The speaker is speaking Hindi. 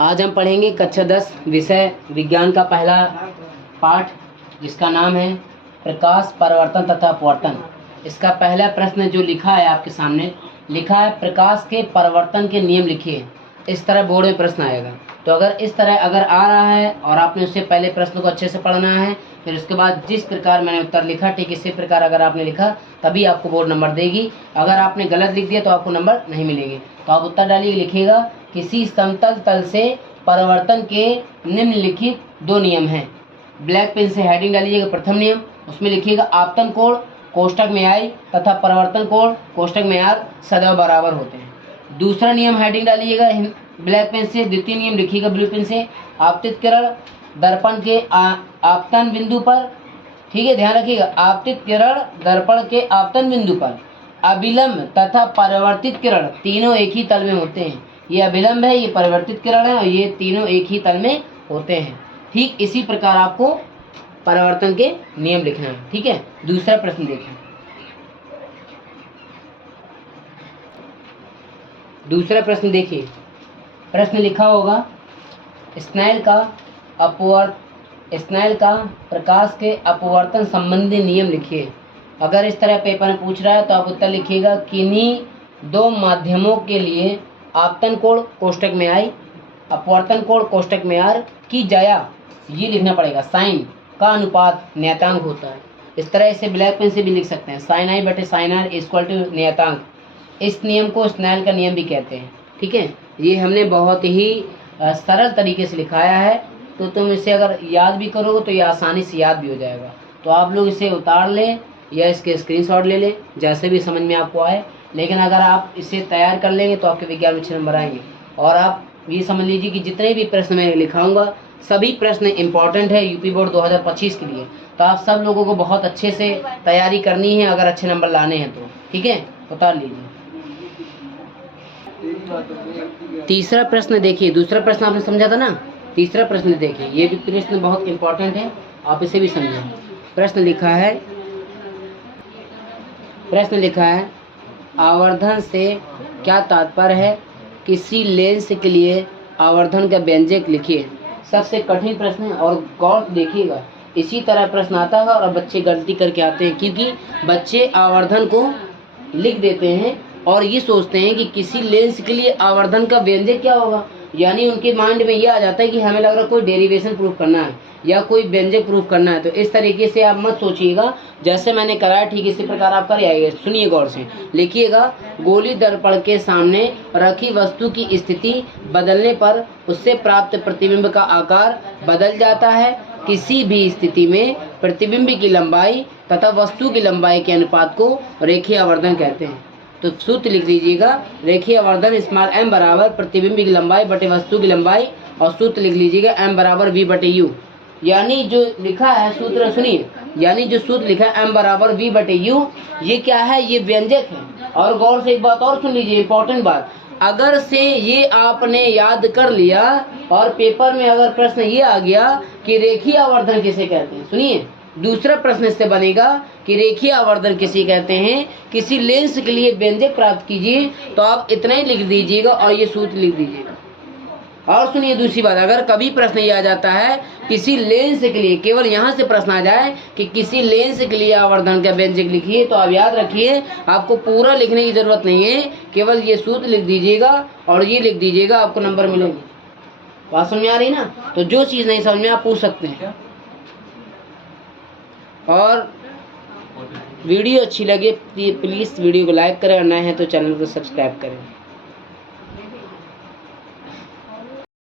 आज हम पढ़ेंगे कक्षा 10 विषय विज्ञान का पहला पाठ, जिसका नाम है प्रकाश परिवर्तन तथा अपवर्तन। इसका पहला प्रश्न जो लिखा है आपके सामने, लिखा है प्रकाश के परिवर्तन के नियम लिखिए। इस तरह बोर्ड में प्रश्न आएगा। तो अगर इस तरह अगर आ रहा है और आपने उससे पहले प्रश्न को अच्छे से पढ़ना है, फिर उसके बाद जिस प्रकार मैंने उत्तर लिखा ठीक इसी प्रकार अगर आपने लिखा तभी आपको बोर्ड नंबर देगी। अगर आपने गलत लिख दिया तो आपको नंबर नहीं मिलेंगे। तो आप उत्तर डालिए, लिखिएगा किसी समतल तल से परिवर्तन के निम्नलिखित दो नियम हैं। ब्लैक पेन से हेडिंग डालिएगा। प्रथम नियम, उसमें लिखिएगा आपतन कोण कोष्ठक में आई तथा परिवर्तन कोण कोष्ठक में आर सदैव बराबर होते हैं। दूसरा नियम हेडिंग डालिएगा ब्लैक पेन से। द्वितीय नियम लिखिएगा ब्लू पेन से। आपतित किरण दर्पण के आपतन बिंदु पर, ठीक है, ध्यान रखिएगा, आपतित किरण दर्पण के आपतन बिंदु पर अभिलंब तथा परिवर्तित किरण तीनों एक ही तल में होते हैं। ये अभिलंब है, ये परिवर्तित किरण है और ये तीनों एक ही तल में होते हैं। ठीक इसी प्रकार आपको परिवर्तन के नियम लिखना है। ठीक है, दूसरा प्रश्न देखें। दूसरा प्रश्न देखिए, प्रश्न लिखा होगा स्नेल का प्रकाश के अपवर्तन संबंधी नियम लिखिए। अगर इस तरह पेपर में पूछ रहा है तो आप उत्तर लिखिएगा किन्हीं दो माध्यमों के लिए आपतन कोण कोष्ठक में आई अपवर्तन कोण कोष्ठक में आर की जाया, ये लिखना पड़ेगा, साइन का अनुपात नियतांक होता है। इस तरह इसे ब्लैक पेन से भी लिख सकते हैं, साइन आई बटे साइन आर इक्वल टू नियतांक। इस नियम को स्नेल का नियम भी कहते हैं। ठीक है, ये हमने बहुत ही सरल तरीके से लिखाया है, तो तुम इसे अगर याद भी करोगे तो ये आसानी से याद भी हो जाएगा। तो आप लोग इसे उतार लें या इसके स्क्रीनशॉट ले लें, जैसे भी समझ में आपको आए। लेकिन अगर आप इसे तैयार कर लेंगे तो आपके विज्ञान में अच्छे नंबर आएंगे। और आप ये समझ लीजिए कि जितने भी प्रश्न मैं लिखाऊंगा सभी प्रश्न इंपॉर्टेंट है यूपी बोर्ड 2025 के लिए। तो आप सब लोगों को बहुत अच्छे से तैयारी करनी है अगर अच्छे नंबर लाने हैं तो। ठीक है, उतार लीजिए। तीसरा प्रश्न देखिए, दूसरा प्रश्न आपने समझा था ना, तीसरा प्रश्न देखिए, ये भी प्रश्न बहुत इंपॉर्टेंट है, आप इसे भी समझें। प्रश्न लिखा है आवर्धन से क्या तात्पर्य है, किसी लेंस के लिए आवर्धन का व्यंजक लिखिए। सबसे कठिन प्रश्न है और गौर देखिएगा, इसी तरह प्रश्न आता है और बच्चे गलती करके आते हैं, क्योंकि बच्चे आवर्धन को लिख देते हैं और ये सोचते हैं कि किसी लेंस के लिए आवर्धन का व्यंजक क्या होगा। यानी उनके माइंड में ये आ जाता है कि हमें लग रहा है कोई डेरिवेशन प्रूफ करना है या कोई व्यंजक प्रूफ करना है। तो इस तरीके से आप मत सोचिएगा, जैसे मैंने कराया ठीक इसी प्रकार आप कर आइएगा। सुनिए गौर से, लिखिएगा गोली दर्पण के सामने रखी वस्तु की स्थिति बदलने पर उससे प्राप्त प्रतिबिंब का आकार बदल जाता है। किसी भी स्थिति में प्रतिबिंब की लंबाई तथा वस्तु की लंबाई के अनुपात को रेखीय आवर्धन कहते हैं। तो सूत्र लिख लीजिएगा, रेखीय आवर्धन स्मॉल m बराबर प्रतिबिंब की लंबाई बटे वस्तु की लंबाई, और सूत्र लिख लीजिएगा m बराबर v बटे u। यानी जो लिखा है सूत्र सुनिए, यानी जो सूत्र लिखा है m बराबर v बटे u, ये क्या है, ये व्यंजक है। और गौर से एक बात और सुन लीजिए, इंपॉर्टेंट बात, अगर से ये आपने याद कर लिया और पेपर में अगर प्रश्न ये आ गया कि रेखीय आवर्धन किसे कहते हैं, सुनिए दूसरा प्रश्न इससे बनेगा कि रेखीय आवर्धन किसे कहते हैं, किसी लेंस के लिए व्यंजक प्राप्त कीजिए। तो आप इतना ही लिख दीजिएगा और ये सूत्र लिख दीजिएगा। और सुनिए दूसरी बात, अगर कभी प्रश्न ये आ जाता है किसी लेंस के लिए, केवल यहाँ से प्रश्न आ जाए कि किसी लेंस के लिए आवर्धन का व्यंजक लिखिए, तो आप याद रखिए आपको पूरा लिखने की जरूरत नहीं है, केवल ये सूत्र लिख दीजिएगा और ये लिख दीजिएगा, आपको नंबर मिलेंगे। बात समझ में आ रही ना? तो जो चीज़ नहीं समझ में आप पूछ सकते हैं। और वीडियो अच्छी लगे प्लीज़ वीडियो को लाइक करें और नए हैं तो चैनल को सब्सक्राइब करें।